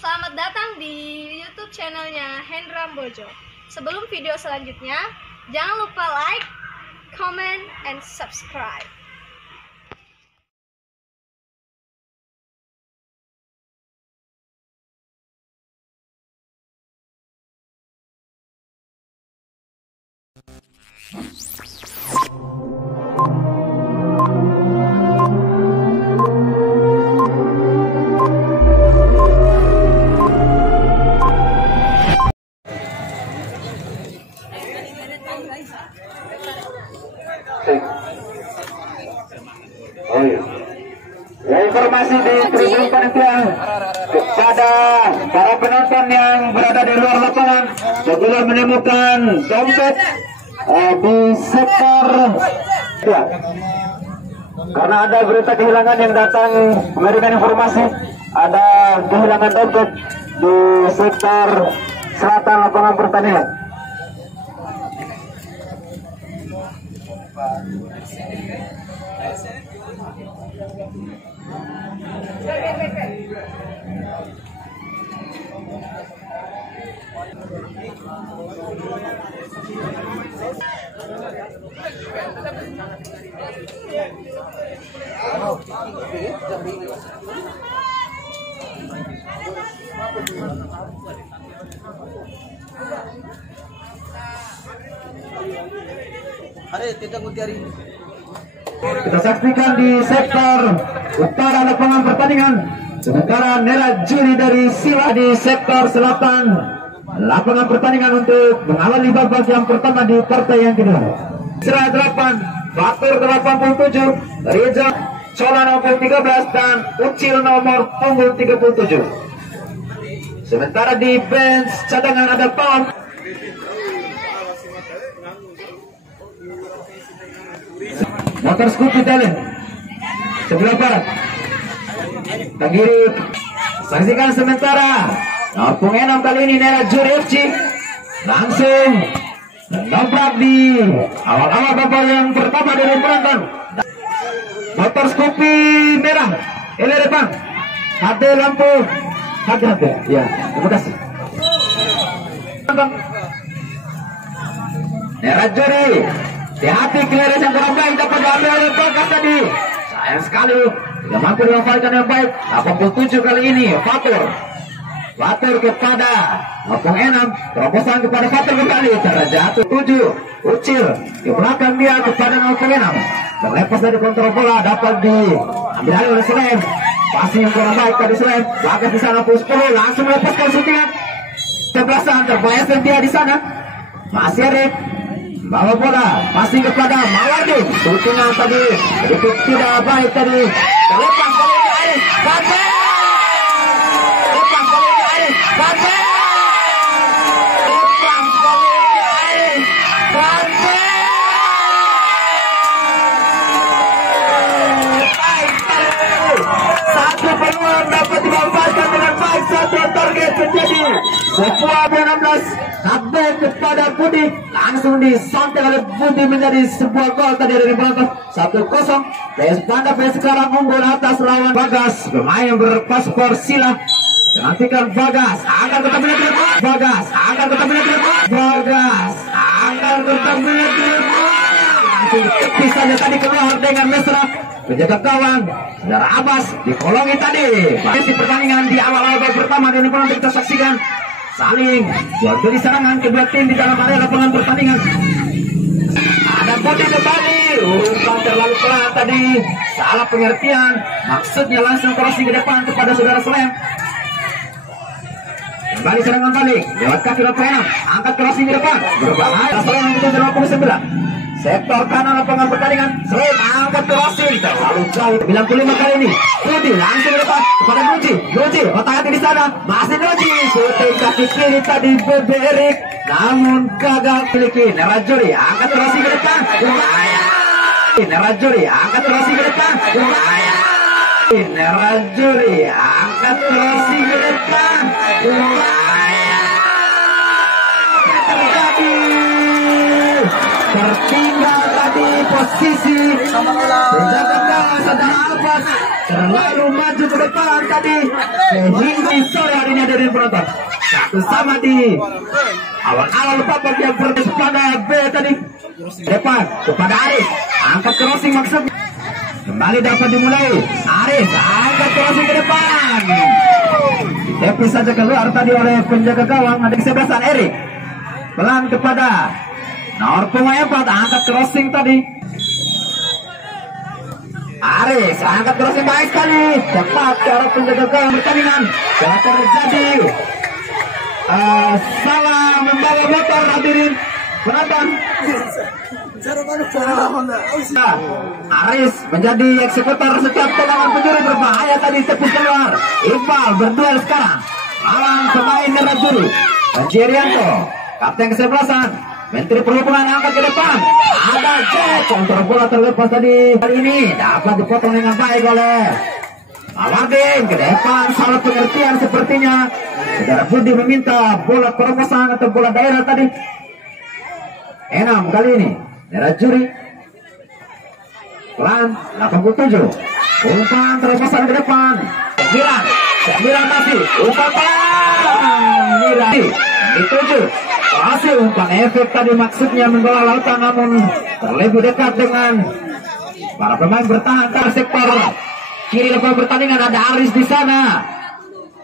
Selamat datang di YouTube channelnya Hendra Bojo. Sebelum video selanjutnya, jangan lupa like, comment, and subscribe. Oh iya. Ya, informasi di tribun panitia kepada para penonton yang berada di luar lapangan, apabila menemukan dompet di sektor ya, karena ada berita kehilangan yang datang memberikan informasi ada kehilangan dompet di sektor selatan lapangan pertandingan. Kita saksikan di sektor utara lapangan pertandingan, sementara Nera Juri dari Sila di sektor selatan lapangan pertandingan untuk mengawali babak yang pertama di partai yang kedua. Serah 8, Fatur 87, Reza Cola nomor 13 dan Ucil nomor punggung 37. Sementara di bench cadangan ada Pam motor Scoopy Talent sebelah barat Tanggiri. Saksikan sementara Napung Enam kali ini Nera Juri FC langsung menobrak di awal-awal babak yang pertama dari penonton. Motor Scoopy merah ele depan HD lampu HD ya, terima kasih. Nera Juri hati-hati, clearance yang kurang baik dapat diambil oleh Bagas tadi. Sayang sekali tidak mampu dimanfaatkan yang baik. 87 kali ini Fatur kepada Napung Enam, terobosan kepada Fatur kembali, terjatuh 7 Ucil ke belakang dia kepada Napung Enam, terlepas dari kontrol bola, dapat diambil alih oleh Slem. Passing yang kurang baik tadi Slem. Bagas di sana pukul 10 langsung melepaskan syutingan kebelasan, terbayar dia di sana. Masih Arif bawa bola, passing kepada Mawardi, syutingan tadi itu tidak baik tadi, terlepas kali ini Arif, Kante, lepas kali ini Arif, Kante, lepas kali ini Arif, Kante, baik tadi, satu peluang dapat dimanfaatkan dengan baik, satu target menjadi sebuah 16. Kabel kepada Budi langsung disantai oleh Budi menjadi sebuah gol tadi dari penonton. 1-0. PS Panda PS sekarang unggul atas lawan Bagas, pemain berpaspor Sila. Nantikan Bagas akan tetap menyerang. Bagas akan tetap menyerang. Bagas akan tetap menyerang. Langsung tepi saja tadi keluar dengan mesra. Penjaga gawang Saudara Abbas dikolongi tadi. Masih pertandingan di awal-awal babak pertama dan penonton kita saksikan saling jual beli serangan kedua tim di dalam area lapangan pertandingan. Ada Budi kembali, umpan terlalu pelan tadi, salah pengertian, maksudnya langsung crossing ke depan kepada saudara Slem. Kembali serangan balik lewat kaki lapangan, angkat crossing ke depan, berbahaya. Slem yang ke-29 sektor kanan lapangan pertandingan. Slem angkat crossing terlalu jauh, 95 kali ini Budi langsung ke depan kepada Nuji, otak-atik di sana, masih Nuji, syuting kaki kiri tadi Beberik, namun gagal miliki. Nera Juri angkat crossing ke depan, bahaya. Nera Juri angkat crossing ke depan, bahaya. Nera Juri angkat crossing ke depan, bahaya. Terjadi tertinggal tadi posisi penjaga gawang saudara Alfas terlalu maju ke depan tadi sehingga sore hari ini dari penonton satu sama di awal-awal babak yang pada B tadi depan kepada Aris, angkat crossing maksudnya kembali dapat dimulai. Aris angkat crossing ke depan, tapi saja keluar tadi oleh penjaga gawang ada kesebelasan Erik. Pelan kepada nomor pemain 4, angkat crossing tadi. Aris angkat crossing baik sekali, cepat ke arah penjaga gawang pertandingan. Telah terjadi salah membawa motor hadirin penonton. Aris menjadi eksekutor setiap tendangan penjuru berbahaya tadi, tepus keluar. Iqbal berduel sekarang lawan pemain Nerajuri. Jerianto, kapten kesebelasan, Menteri Perhubungan angkat ke depan. Ada Jack, kontrol bola terlepas tadi. Kali ini dapat dipotong dengan baik oleh Awarding ke depan, salah pengertian sepertinya. Saudara Budi meminta bola perumusan atau bola daerah tadi. Enam kali ini Nerajuri pelan 87 umpan terobosan ke depan 9 masih umpan pelan Niradi dituju masih umpan efek tadi, maksudnya membawa lautan namun terlebih dekat dengan para pemain bertahan ke sektor kiri lepas pertandingan. Ada Aris di sana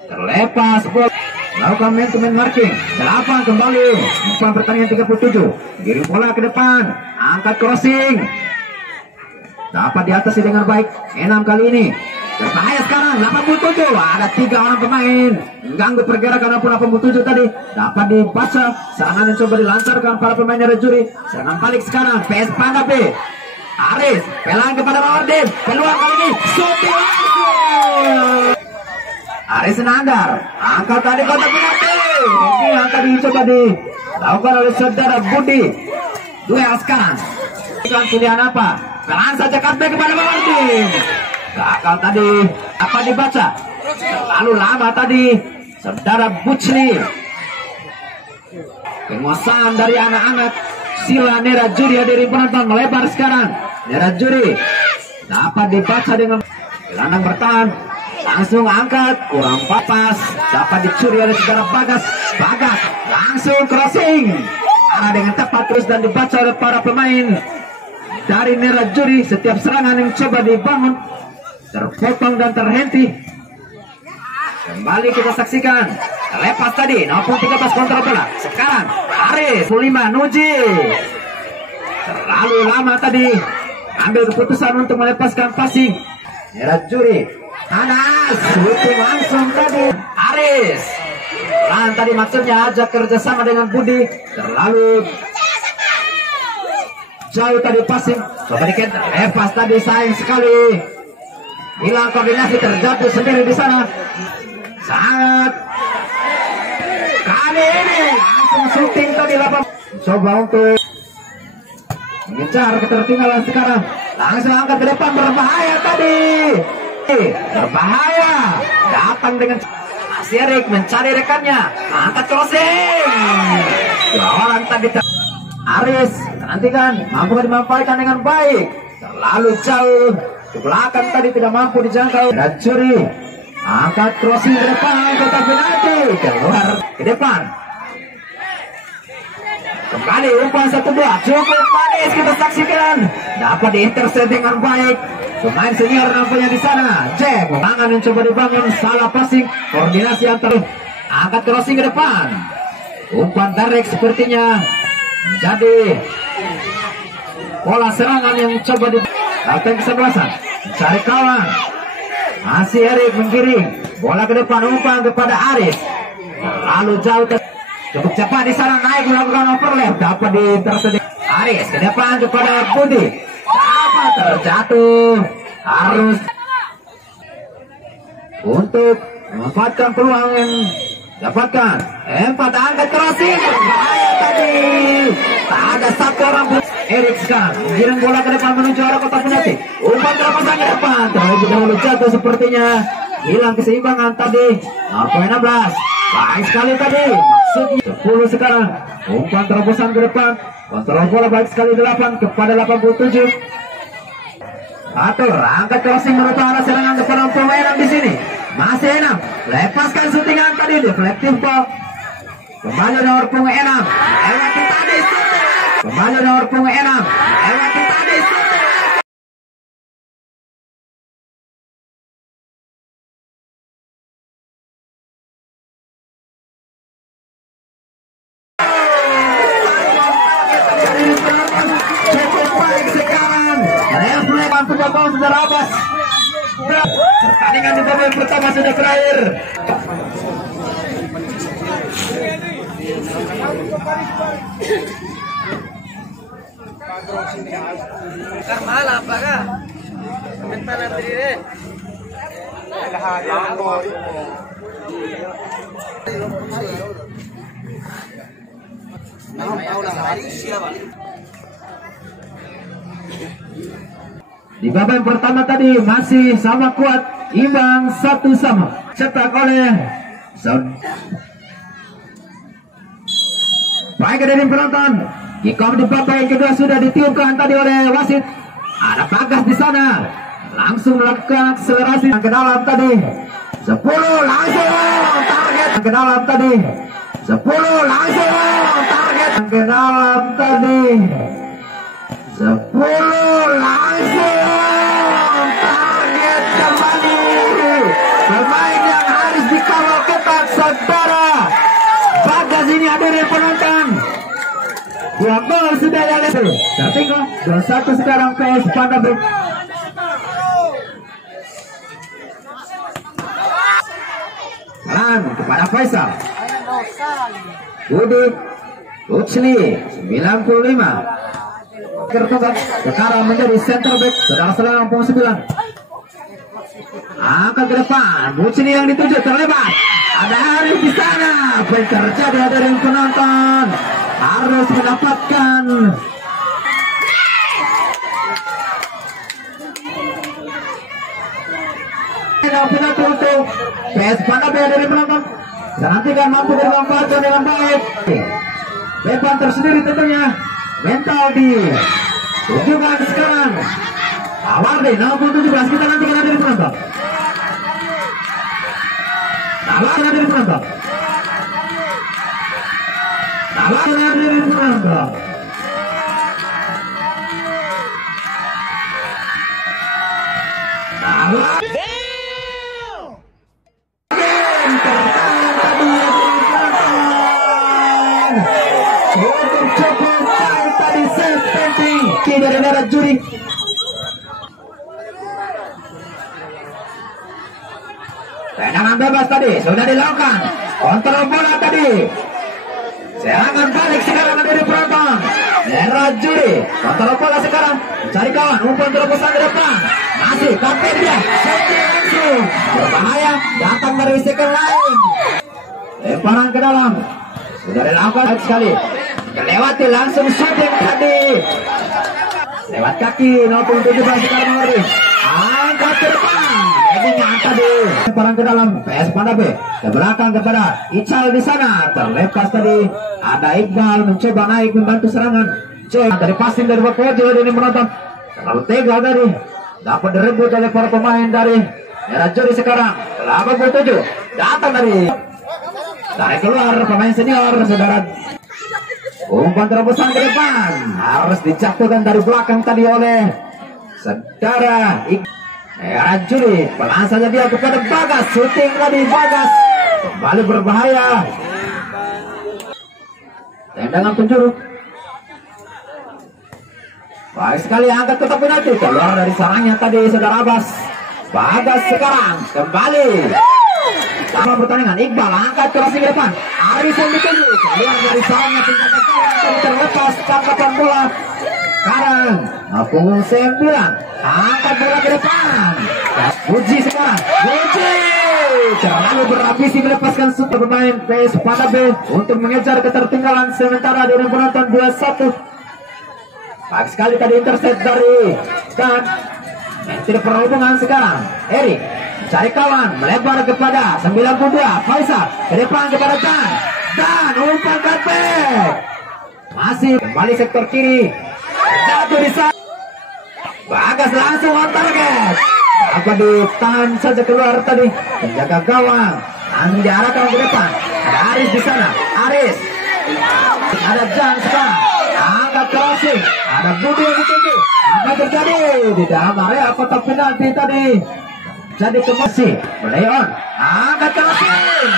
terlepas bola, lakukan man-to-man marking 8 kembali umpan pertandingan 37, giring bola ke depan, angkat crossing dapat diatasi dengan baik. 6 kali ini berbahaya sekarang 87, ada 3 orang pemain mengganggu pergerakan. Apun 87 tadi dapat dibaca, serangan yang coba dilancarkan para pemain Nerajuri. Serangan balik sekarang PS Panda B. Aris pelan kepada Mawardin, peluang kali ini shooting langsung. Aris Nandar angkat tadi kotak penalti. Ini yang tadi coba dilakukan oleh saudara Budi. Duel sekarang. Pilihan apa? Pelan saja cutback kepada Mawardin. Gagal tadi apa dibaca? Terlalu lama tadi saudara Bucli. Penguasaan dari anak-anak sila Nerajuri hadirin penonton melebar sekarang. Nerajuri dapat dibaca dengan gelandang bertahan. Langsung angkat, kurang papas, dapat dicuri oleh saudara Bagas. Bagas langsung crossing arah dengan tepat terus dan dibaca oleh para pemain dari Nerajuri. Setiap serangan yang coba dibangun terpotong dan terhenti. Kembali kita saksikan lepas tadi 13 kontrol bola. Sekarang Aris 5 Nuji terlalu lama tadi ambil keputusan untuk melepaskan passing. Nerajuri Anas shooting langsung tadi. Aris pelan tadi, maksudnya ajak kerjasama dengan Budi. Terlalu jauh tadi passing. Coba dikit lepas tadi, sayang sekali. Hilang koordinasi, terjatuh sendiri di sana. Sangat kali ini langsung shooting tadi 8. Coba untuk mengejar ketertinggalan sekarang. Langsung angkat ke depan, berbahaya tadi. Berbahaya, datang dengan Mas Erik mencari rekannya, angkat crossing. Dua orang tadi. Aris nantikan mampu dimanfaatkan dengan baik. Terlalu jauh ke belakang tadi, tidak mampu dijangkau. Nerajuri angkat crossing ke depan, kotak penalti keluar ke depan. Kembali umpan 1-2, cukup manis kita saksikan. Dapat diintercept dengan baik. Pemain senior nampaknya di sana. Jack, tangan yang coba dibangun, salah passing, koordinasi antar. Angkat crossing ke depan. Umpan direct sepertinya menjadi pola serangan yang coba di kapten kesebelasan. Mencari kawan. Masih Erik menggiring. Bola ke depan, umpan kepada Aris. Terlalu jauh. Cukup cepat di sana, naik melakukan overlap. Dapat ditersedia. Aris ke depan kepada Budi. Apa terjatuh, harus untuk memanfaatkan peluang yang dapatkan. 4 angkat crossing, berbahaya tadi. Tak ada satu orang pun. Erik sekarang giring bola ke depan menuju arah kotak penalti. Umpan terobosan ke depan, terlebih dahulu jatuh sepertinya. Hilang keseimbangan tadi. Poin 16. Baik sekali tadi. Maksudnya 10 sekarang. Umpan terobosan ke depan. Kontrol bola baik sekali 8 kepada 87. Atur, angkat crossing menuju arah serangan kepada pemain di sini. Masih Enam, lepaskan syutingan tadi deflective ball. Kembali nomor punggung Enam, lewati tadi syuting. Kembali nomor punggung Enam, lewati tadi syuting. Cukup baik sekarang. Refleks sudah mau sudah rabas. Pertandingan di babak pertama sudah berakhir. Mahal apa kah? Mental diri. Di babak pertama tadi masih sama kuat, imbang 1-1 cetak oleh baik dari penonton. Kick off di babak yang kedua sudah ditiupkan tadi oleh wasit. Ada Bagas di sana, langsung melakukan akselerasi ke dalam tadi. 10 langsung target ke dalam tadi. 10 langsung target ke dalam tadi. 10 langsung target kembali. Pemain yang harus dikawal ketat saudara. Bagas ini ada di penonton. 2 gol sudah yang itu. Tertinggal 2-1 sekarang PS Pandabrik. Selang kepada Faisal. Budi Utsli 95. Kertokan sekarang menjadi center back. Saudara selang punggung 9. Angkat ke depan. Utsli yang dituju terlebar. Ada Arif di sana. Apa yang terjadi dari penonton? Harus mendapatkan penalti untuk PS Pandabrik dari penonton. Nantikan mampu dimanfaatkan dengan baik. Beban tersendiri tentunya. Mental di tujuan sekarang. Awardi 17 kita nantikan dari penonton. Awardi dari penonton. Awardi dari penonton. Cukup baik tadi save penting dari darah juri. Tendangan bebas tadi sudah dilakukan. Kontrol bola tadi. Serangan balik sekarang dari penonton. Darah juri. Kontrol bola sekarang. Cari kawan. Umpan terobosan di depan. Masih kapten dia. Shooting langsung. Berbahaya. Datang dari second line. Lemparan ke dalam. Sudah dilakukan sekali. Lewati langsung shooting tadi. Lewat kaki 0.17 sekarang mengerti. Angkat ke depan. Headingnya tadi. Lemparan ke dalam. PS Pandabrik ke belakang kepada Ical di sana. Terlepas tadi. Ada Iqbal mencoba naik membantu serangan. Dari passing dari Bakojo dari penonton. Terlalu tega tadi. Dapat direbut oleh para pemain dari Merah Juri sekarang. 87. Datang dari keluar pemain senior saudara. Umpan terobosan ke depan harus dijatuhkan dari belakang tadi oleh saudara Merah Juri. Pelan saja dia kepada Bagas. Shooting tadi Bagas kembali berbahaya. Tendangan penjuru. Baik sekali angkat tetap penalti. Keluar dari sarangnya tadi saudara Abbas. Bagas sekarang kembali. Sama pertandingan Iqbal angkat crossing ke depan. Aris yang dituju keluar dari sarangnya tingkat terlepas tangkapan bola. Sekarang punggung 9 angkat bola ke depan. Puji sekarang. Puji terlalu berambisi melepaskan super pemain PS Pandabrik untuk mengejar ketertinggalan sementara dengan penonton 2-1. Baik sekali tadi intercept dari dan menteri perhubungan sekarang Erik cari kawan melebar kepada 92 Faisal ke depan kepada Dan umpan cutback masih kembali sektor kiri jatuh di sana Bagas langsung on target. Apa ditahan saja keluar tadi. Penjaga gawang. Langsung diarahkan ke depan. Ada Aris di sana. Aris. Ada Jan sekarang. Angkat crossing. Ada Budi yang dituju. Apa terjadi? Di dalam area kotak penalti tadi. Jadi kemasi. Leon. Angkat crossing.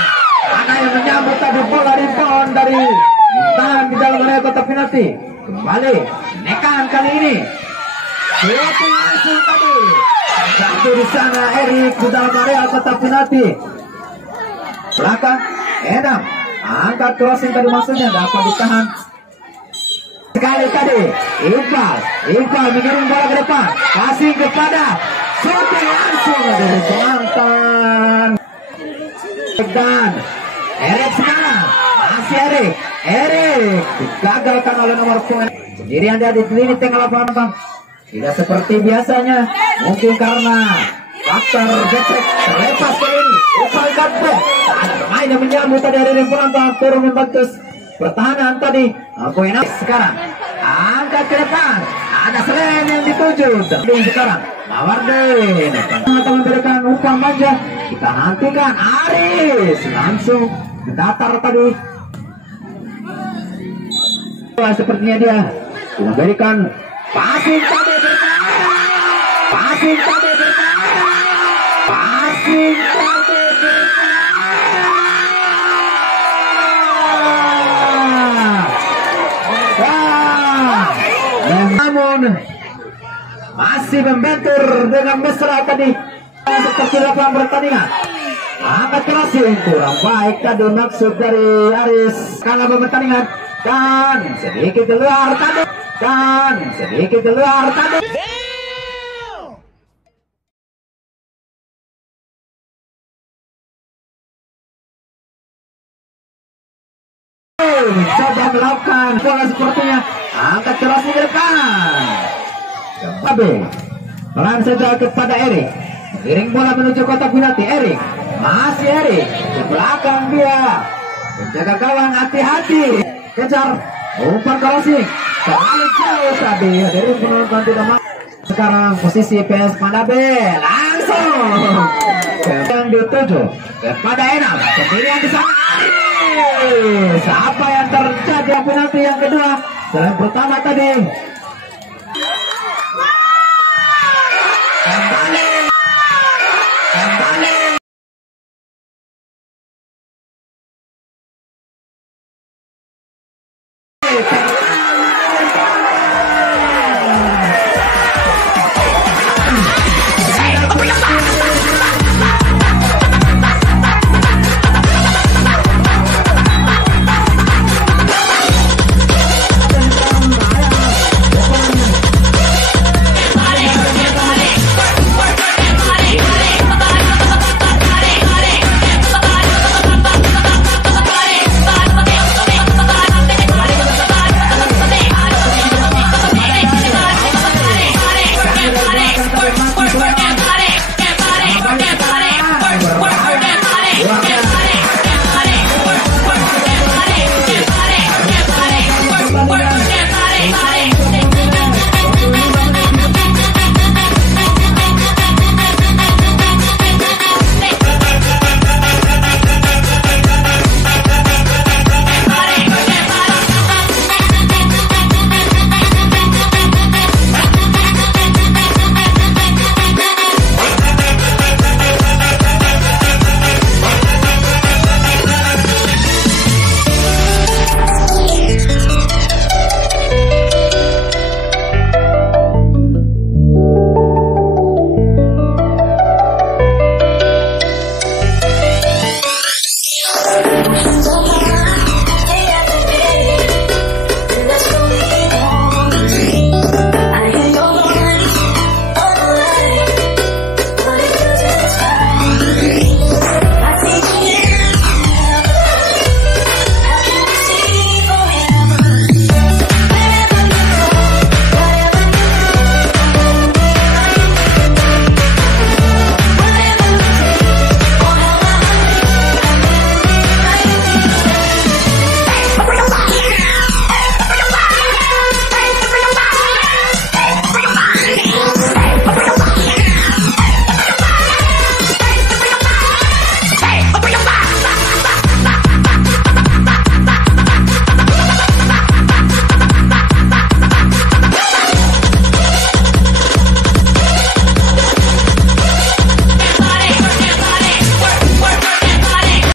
Ada yang menyambut tadi bola rebound dari tahan di dalam area kotak penalti. Kembali. Nekan kali ini. Shooting langsung tadi. Satu di sana Erik di dalam area kotak penalti. Belakang Edam. Angkat crossing tadi maksudnya dapat ditahan. Sekali tadi Iqbal mengirim bola ke depan. Passing kepada shooting langsung dari penonton. Dan Erik sekarang masih Erik digagalkan oleh nomor pemain. Sendirian dia di lini tengah lapangan. Tidak seperti biasanya. Mungkin karena faktor becek terlepas ke ini. Upaya cutback. Ada pemain yang menyambut tadi dari penonton turun membantu pertahanan tadi. Poin sekarang angkat ke depan. Ada Selen yang dituju. Dan sekarang Mawardin akan memberikan umpan manja. Kita nantikan Aris langsung datar tadi. Sepertinya dia memberikan passing tadi berkara. Passing tadi berkara. Passing tadi namun masih membentur dengan mesra tadi seperti lapangan pertandingan. Angkat crossing kurang baik tadi maksud dari Aris karena pertandingan dan sedikit keluar tadi mencoba melakukan bola sepertinya. Angkat crossing ke depan. Kembali pelan saja kepada Erik. Giring bola menuju kotak penalti. Erik masih Erik di belakang dia. Penjaga gawang hati-hati. Kejar umpan crossing terlalu jauh tadi dari penonton tidak masuk. Sekarang posisi PS Mandabe langsung yang dituju kepada Enam. Sendirian di sana. Apa yang terjadi penalti yang kedua? Selain pertama tadi